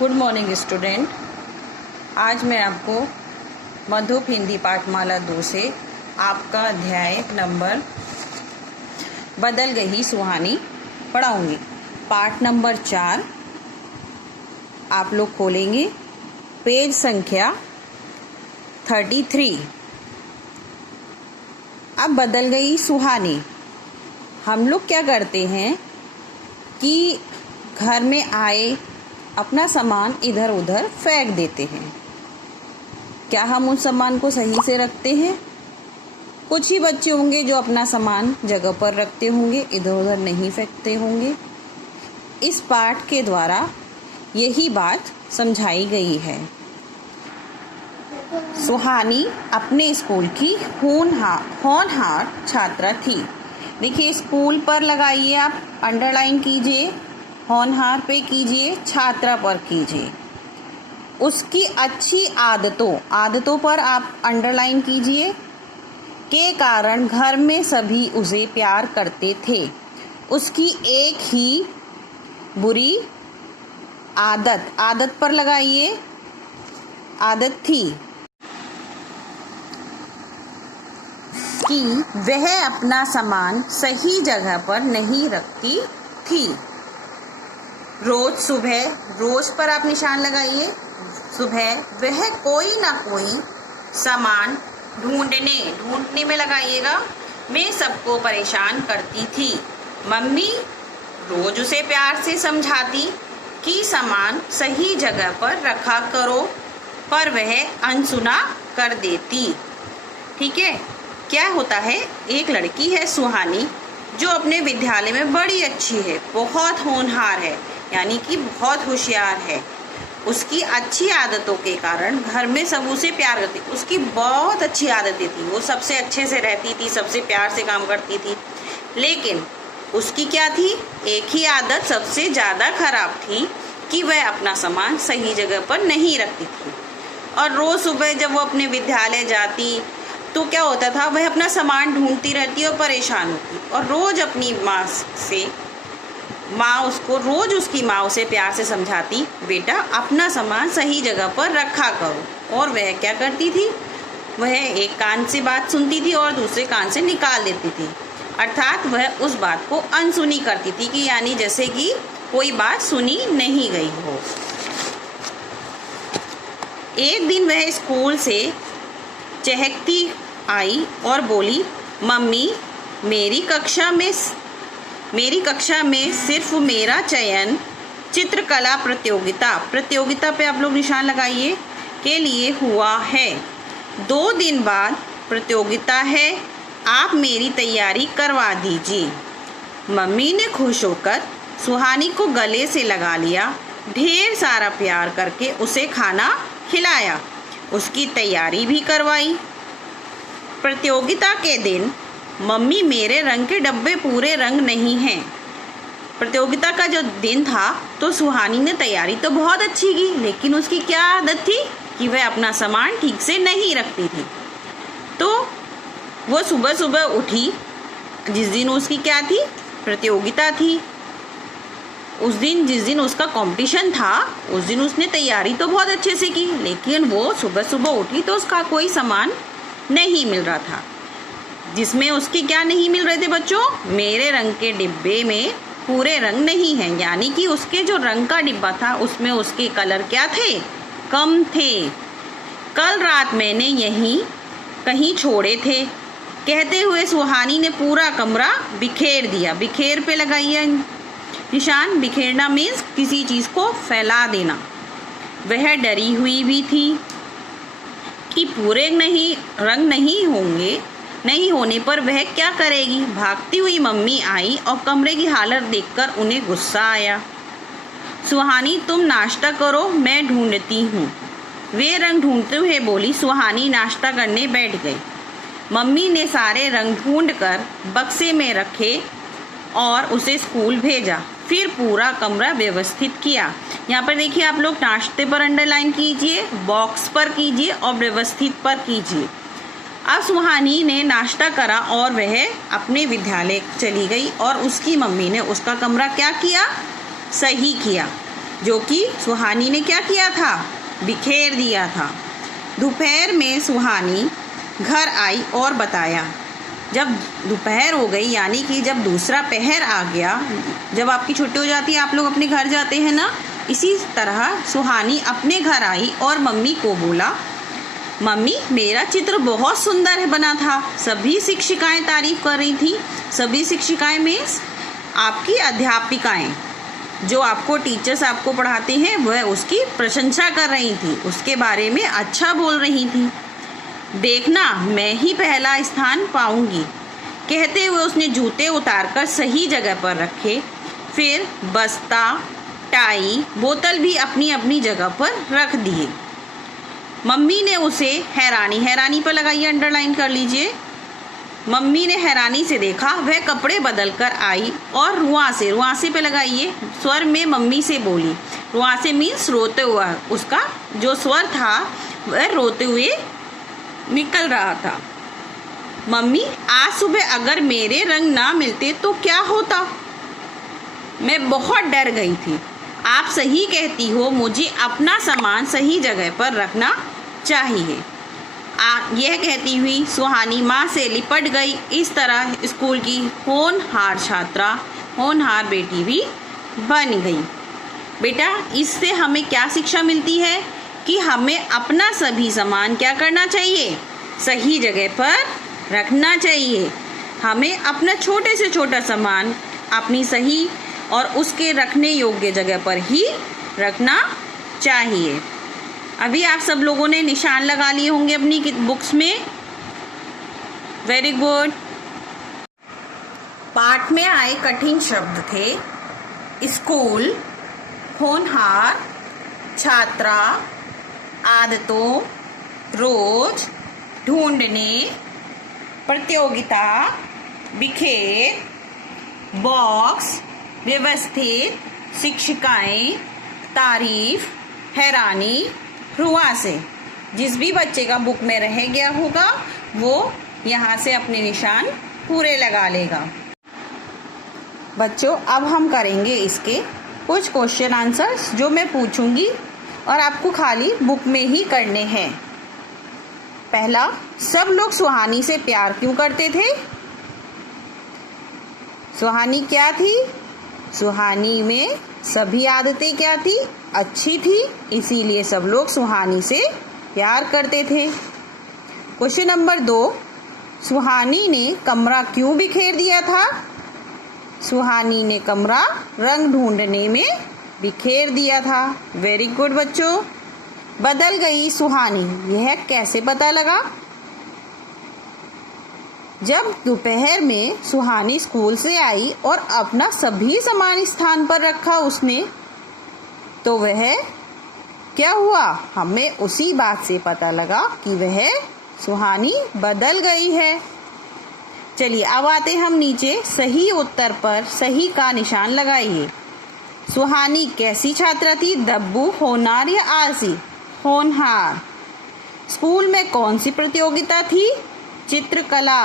Good morning student. आज मैं आपको मधुप हिंदी पाठमाला 2 से आपका अध्याय नंबर बदल गई सुहानी पढ़ाऊंगी। पाठ नंबर 4 आप लोग खोलेंगे, पेज संख्या 33। अब बदल गई सुहानी। हम लोग क्या करते हैं कि घर में आए अपना सामान इधर उधर फेंक देते हैं। क्या हम उस सामान को सही से रखते हैं? कुछ ही बच्चे होंगे जो अपना सामान जगह पर रखते होंगे, इधर उधर नहीं फेंकते होंगे। इस पाठ के द्वारा यही बात समझाई गई है। सुहानी अपने स्कूल की होनहार छात्रा थी। देखिए, स्कूल पर लगाइए, आप अंडरलाइन कीजिए, होनहार पे कीजिए, छात्रा पर कीजिए। उसकी अच्छी आदतों पर आप अंडरलाइन आदतों के कारण घर में सभी उसे प्यार करते थे। उसकी एक ही बुरी आदत पर लगाइए, आदत थी कि वह अपना सामान सही जगह पर नहीं रखती थी। रोज पर आप निशान लगाइए। सुबह वह कोई ना कोई सामान ढूंढने में लगाइएगा, मैं सबको परेशान करती थी। मम्मी रोज उसे प्यार से समझाती कि सामान सही जगह पर रखा करो, पर वह अनसुना कर देती। ठीक है, क्या होता है, एक लड़की है सुहानी जो अपने विद्यालय में बड़ी अच्छी है, बहुत होनहार है, यानी कि बहुत होशियार है। उसकी अच्छी आदतों के कारण घर में सब उसे प्यार करते। उसकी बहुत अच्छी आदतें थी, वो सबसे अच्छे से रहती थी, सबसे प्यार से काम करती थी। लेकिन उसकी क्या थी, एक ही आदत सबसे ज़्यादा खराब थी कि वह अपना सामान सही जगह पर नहीं रखती थी। और रोज़ सुबह जब वो अपने विद्यालय जाती तो क्या होता था, वह अपना सामान ढूंढती रहती और परेशान होती। और रोज़ अपनी उसकी माँ उसे प्यार से समझाती, बेटा अपना सामान सही जगह पर रखा करो। और वह क्या करती थी, वह एक कान से बात सुनती थी और दूसरे कान से निकाल देती थी। अर्थात वह उस बात को अनसुनी करती थी, कि यानी जैसे कि कोई बात सुनी नहीं गई हो। एक दिन वह स्कूल से चहकती आई और बोली, मम्मी मेरी कक्षा में सिर्फ मेरा चयन चित्रकला प्रतियोगिता पे आप लोग निशान लगाइए के लिए हुआ है। 2 दिन बाद प्रतियोगिता है, आप मेरी तैयारी करवा दीजिए। मम्मी ने खुश होकर सुहानी को गले से लगा लिया, ढेर सारा प्यार करके उसे खाना खिलाया, उसकी तैयारी भी करवाई। प्रतियोगिता के दिन, मम्मी मेरे रंग के डब्बे पूरे रंग नहीं हैं। प्रतियोगिता का जो दिन था तो सुहानी ने तैयारी तो बहुत अच्छी की, लेकिन उसकी क्या आदत थी कि वह अपना सामान ठीक से नहीं रखती थी। तो वो सुबह सुबह उठी, जिस दिन उसकी क्या थी, प्रतियोगिता थी। जिस दिन उसका कंपटीशन था, उस दिन उसने तैयारी तो बहुत अच्छे से की, लेकिन वो सुबह सुबह उठी तो उसका कोई सामान नहीं मिल रहा था। जिसमें उसके क्या नहीं मिल रहे थे बच्चों, मेरे रंग के डिब्बे में पूरे रंग नहीं हैं, यानी कि उसके जो रंग का डिब्बा था उसमें उसके कलर क्या थे, कम थे। कल रात मैंने यहीं कहीं छोड़े थे, कहते हुए सुहानी ने पूरा कमरा बिखेर दिया। बिखेर पे लगाइए निशान। बिखेरना मीन्स किसी चीज़ को फैला देना। वह डरी हुई भी थी कि पूरे रंग नहीं होने पर वह क्या करेगी। भागती हुई मम्मी आई और कमरे की हालत देखकर उन्हें गुस्सा आया। सुहानी तुम नाश्ता करो, मैं ढूंढती हूँ, वे रंग ढूंढते हुए बोली। सुहानी नाश्ता करने बैठ गई। मम्मी ने सारे रंग ढूंढकर बक्से में रखे और उसे स्कूल भेजा। फिर पूरा कमरा व्यवस्थित किया। यहाँ पर देखिए, आप लोग नाश्ते पर अंडरलाइन कीजिए, बॉक्स पर कीजिए और व्यवस्थित पर कीजिए। अब सुहानी ने नाश्ता करा और वह अपने विद्यालय चली गई और उसकी मम्मी ने उसका कमरा क्या किया, सही किया। जो कि सुहानी ने क्या किया था, बिखेर दिया था। दोपहर में सुहानी घर आई और बताया। जब दोपहर हो गई यानी कि जब दूसरा पहर आ गया, जब आपकी छुट्टी हो जाती है, आप लोग अपने घर जाते हैं ना, इसी तरह सुहानी अपने घर आई और मम्मी को बोला, मम्मी मेरा चित्र बहुत सुंदर बना था। सभी शिक्षिकाएं तारीफ कर रही थी। सभी शिक्षिकाएं मीन्स आपकी अध्यापिकाएं, जो आपको टीचर्स आपको पढ़ाते हैं, वह उसकी प्रशंसा कर रही थी, उसके बारे में अच्छा बोल रही थी। देखना मैं ही पहला स्थान पाऊंगी। कहते हुए उसने जूते उतारकर सही जगह पर रखे। फिर बस्ता, टाई, बोतल भी अपनी अपनी जगह पर रख दिए। मम्मी ने उसे हैरानी पर लगाइए, अंडरलाइन कर लीजिए। मम्मी ने हैरानी से देखा। वह कपड़े बदल कर आई और रुआंसे पे लगाइए, स्वर में मम्मी से बोली। रुआंसे मीन्स रोते हुआ, उसका जो स्वर था वह रोते हुए निकल रहा था। मम्मी आज सुबह अगर मेरे रंग ना मिलते तो क्या होता? मैं बहुत डर गई थी। आप सही कहती हो, मुझे अपना सामान सही जगह पर रखना चाहिए। यह कहती हुई सुहानी माँ से लिपट गई। इस तरह स्कूल की होनहार छात्रा, होनहार बेटी भी बन गई। बेटा, इससे हमें क्या शिक्षा मिलती है कि हमें अपना सभी सामान क्या करना चाहिए, सही जगह पर रखना चाहिए। हमें अपना छोटे से छोटा सामान अपनी सही और उसके रखने योग्य जगह पर ही रखना चाहिए। अभी आप सब लोगों ने निशान लगा लिए होंगे अपनी बुक्स में। Very good. पाठ में आए कठिन शब्द थे स्कूल, होनहार, छात्रा, आदतों, रोज, ढूंढने, प्रतियोगिता, बिखेर, बॉक्स, व्यवस्थित, शिक्षिकाएं, तारीफ, हैरानी, रुआंसे। जिस भी बच्चे का बुक में रह गया होगा वो यहाँ से अपने निशान पूरे लगा लेगा। बच्चों, अब हम करेंगे इसके कुछ क्वेश्चन आंसर्स जो मैं पूछूंगी और आपको खाली बुक में ही करने हैं। पहला, सब लोग सुहानी से प्यार क्यों करते थे? सुहानी क्या थी? सुहानी में सभी आदतें क्या थी? अच्छी थी, इसीलिए सब लोग सुहानी से प्यार करते थे। क्वेश्चन नंबर 2, सुहानी ने कमरा क्यों बिखेर दिया था? सुहानी ने कमरा रंग ढूंढने में बिखेर दिया था। वेरी गुड बच्चों। बदल गई सुहानी, यह कैसे पता लगा? जब दोपहर में सुहानी स्कूल से आई और अपना सभी सामान स्थान पर रखा उसने, तो वह क्या हुआ? हमें उसी बात से पता लगा कि वह सुहानी बदल गई है। चलिए अब आते हम नीचे। सही उत्तर पर सही का निशान लगाइए। सुहानी कैसी छात्रा थी? दब्बू, होनहार या आलसी? होनहार। स्कूल में कौन प्रतियोगिता थी? चित्रकला।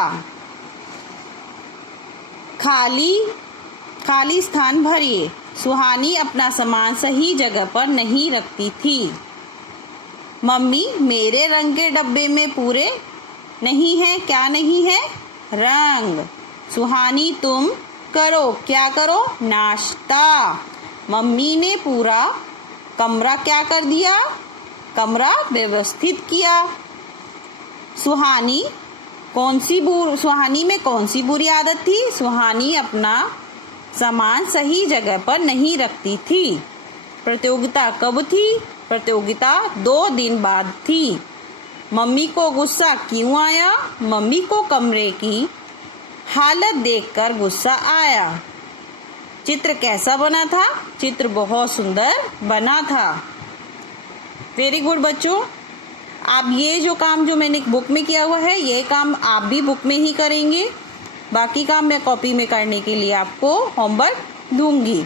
खाली स्थान भरिए। सुहानी अपना सामान सही जगह पर नहीं रखती थी। मम्मी मेरे रंग के डब्बे में पूरे नहीं है। क्या नहीं है? रंग। सुहानी तुम करो, क्या करो? नाश्ता। मम्मी ने पूरा कमरा क्या कर दिया? कमरा व्यवस्थित किया। सुहानी में कौन सी बुरी आदत थी? सुहानी अपना सामान सही जगह पर नहीं रखती थी। प्रतियोगिता कब थी? प्रतियोगिता 2 दिन बाद थी। मम्मी को गुस्सा क्यों आया? मम्मी को कमरे की हालत देखकर गुस्सा आया। चित्र कैसा बना था? चित्र बहुत सुंदर बना था। वेरी गुड बच्चों। आप ये जो काम जो मैंने बुक में किया हुआ है, ये काम आप भी बुक में ही करेंगे। बाकी काम मैं कॉपी में करने के लिए आपको होमवर्क दूंगी।